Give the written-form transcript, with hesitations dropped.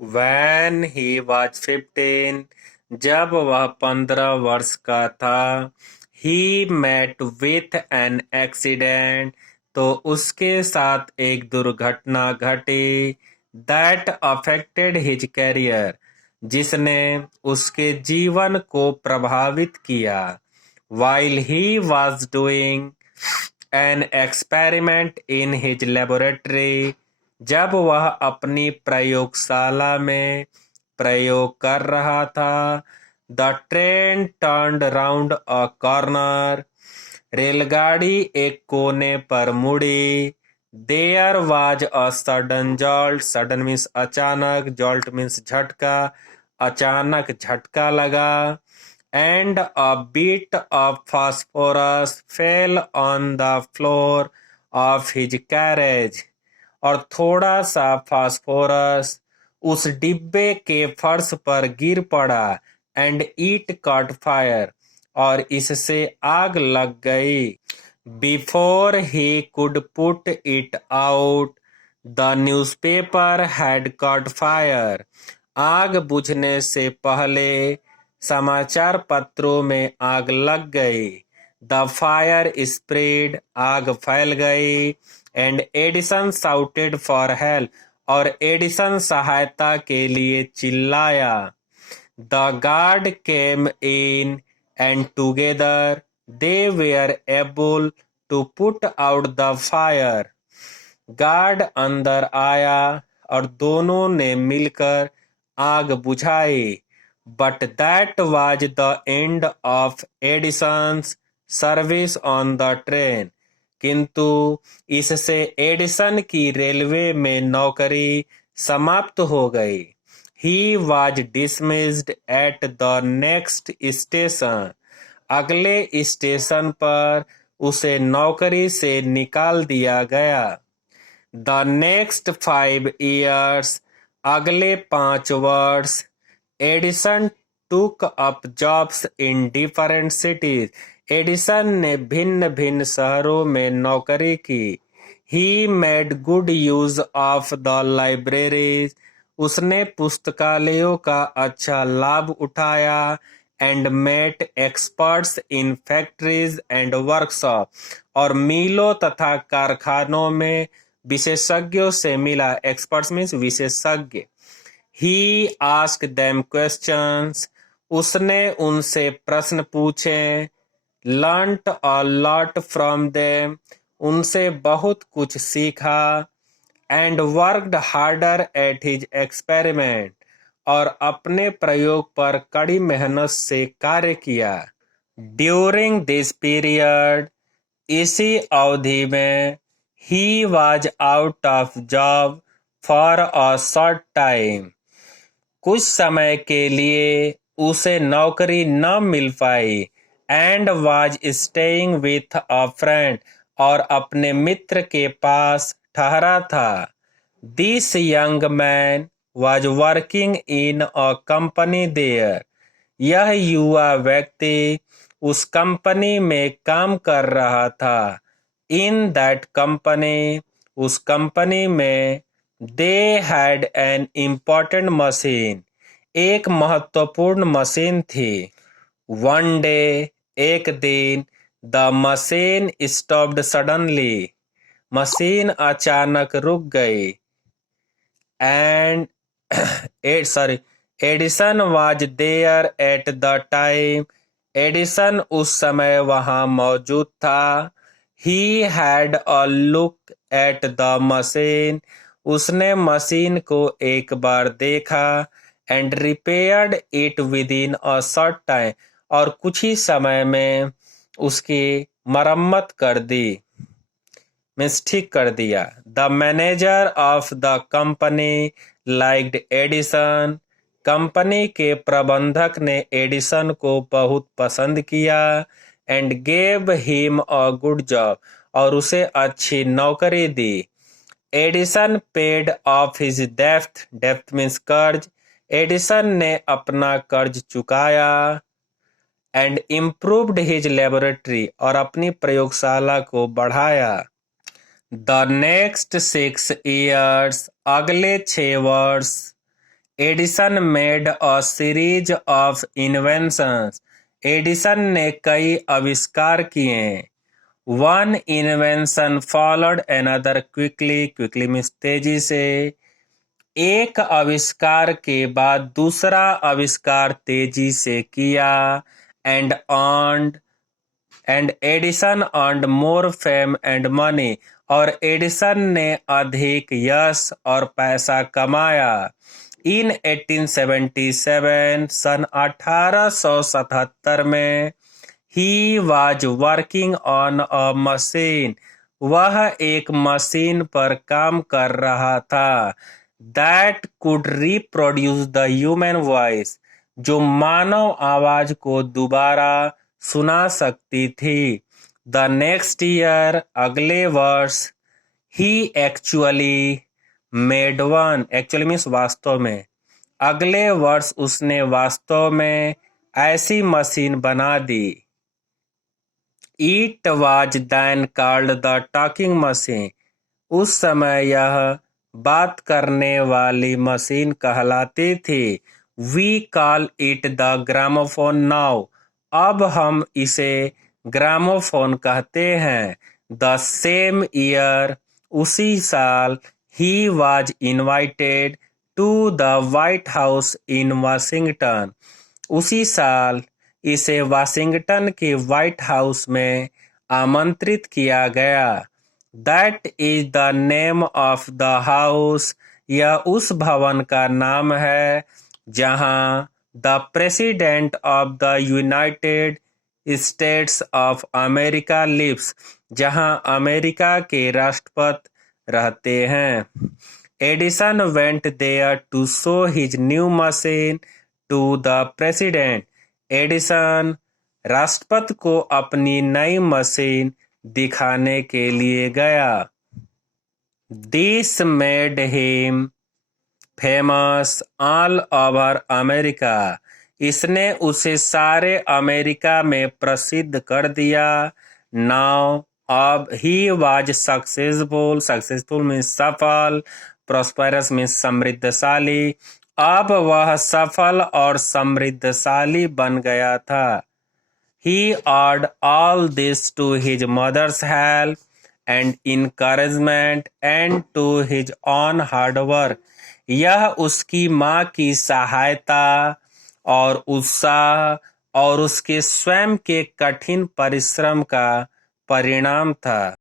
When he was 15, जब वह 15 वर्ष का था, he met with an accident, तो उसके साथ एक दुर्घटना घटी that affected his career, जिसने उसके जीवन को प्रभावित किया. While he was doing an experiment in his laboratory, जब वह अपनी प्रयोगशाला में प्रयोग कर रहा था, the train turned round a corner, रेलगाड़ी एक कोने पर मुड़ी. There was a sudden jolt. Sudden means अचानक, jolt means झटका. अचानक झटका लगा. And a bit of phosphorus fell on the floor of his carriage. और थोड़ा सा फास्फोरस उस डिब्बे के फर्श पर गिर पड़ा. एंड इट कॉट फायर, और इससे आग लग गई. Before he could put it out, the newspaper had cot fire. आग बुझने से पहले समाचार पत्रों में आग लग गई. द फायर स्प्रेड, आग फैल गई. And Edison shouted for help, और एडिसन सहायता के लिए चिल्लाया. The guard came in and together they were able to put out the fire. Guard अंदर आया और दोनों ने मिलकर आग बुझाई. But that was the end of Edison's service on the train. किंतु इससे एडिसन की रेलवे में नौकरी समाप्त हो गई. He was dismissed at the next station. अगले स्टेशन पर उसे नौकरी से निकाल दिया गया. द नेक्स्ट 5 years, अगले 5 वर्ष, Edison took up jobs in different cities. Edison ने भिन्न भिन्न शहरों में नौकरी की. He made good use of the libraries. उसने पुस्तकालयों का अच्छा लाभ उठाया. And met experts in factories and workshop, और मिलों तथा कारखानों में विशेषज्ञों से मिला. एक्सपर्ट्स मीन्स विशेषज्ञ. He asked them questions. उसने उनसे प्रश्न पूछे. Learned a lot from them. उनसे बहुत कुछ सीखा. And worked harder at his experiment. और अपने प्रयोग पर कड़ी मेहनत से कार्य किया. ड्यूरिंग दिस पीरियड, इसी अवधि में, he was out of job for a short time. कुछ समय के लिए उसे नौकरी न मिल पाई. And was staying with a friend. और अपने मित्र के पास ठहरा था. This young man was working in a company there. यह युवा व्यक्ति उस कंपनी में काम कर रहा था. इन दैट कंपनी, उस कंपनी में, they had an important machine. एक महत्वपूर्ण मशीन थी. वन डे, एक दिन, the machine stopped suddenly. Machine अचानक रुक गई. And Edison was there at the time. Edison उस समय वहां मौजूद था. He had a look at the machine. उसने मशीन को एक बार देखा. And repaired it within a short time. और कुछ ही समय में उसकी मरम्मत कर दी, मीन्स ठीक कर दिया. The manager of the company liked Edison. Company के प्रबंधक ने एडिसन को बहुत पसंद किया. And gave him a good job. और उसे अच्छी नौकरी दी. एडिसन पेड ऑफ हिज डेब्ट. डेब्ट मीन्स कर्ज. एडिसन ने अपना कर्ज चुकाया. And improved his laboratory. और अपनी प्रयोगशाला को बढ़ाया. द नेक्स्ट 6 years, अगले 6 वर्ष, Edison made a series of inventions. Edison ने कई आविष्कार किए। One invention followed another quickly. Quickly means तेजी से। एक आविष्कार के बाद दूसरा आविष्कार तेजी से किया। And Edison earned more fame and money. और एडिसन ने अधिक यश और पैसा कमाया। इन 1877 सन 1877 में he was working on a machine. वह एक मशीन पर काम कर रहा था that could reproduce the human voice, जो मानव आवाज को दोबारा सुना सकती थी। द नेक्स्ट ईयर, अगले वर्ष, he actually made one. Actually means वास्तव में। अगले वर्ष उसने वास्तव में ऐसी मशीन बना दी। It was then called the talking machine. उस समय यह बात करने वाली मशीन कहलाती थी। We call it the gramophone now. अब हम इसे ग्रामोफोन कहते हैं। द सेम ईयर, उसी साल, he was invited to the White House in Washington. उसी साल इसे वाशिंगटन के व्हाइट हाउस में आमंत्रित किया गया। That is the name of the house. यह उस भवन का नाम है जहां the president of the United States of America lives, जहां अमेरिका के राष्ट्रपति रहते हैं। Edison went there to show his new machine to the president. Edison राष्ट्रपति को अपनी नई मशीन दिखाने के लिए गया। This made him famous all over America. इसने उसे सारे अमेरिका में प्रसिद्ध कर दिया। नाउ, अब, he was successful. Successful means सफल। प्रॉस्पेरस मीन्स समृद्धशाली। अब वह सफल और समृद्धशाली बन गया था। He owed all this to his mother's help and encouragement and to his own hard work. यह उसकी माँ की सहायता और उत्साह और उसके स्वयं के कठिन परिश्रम का परिणाम था।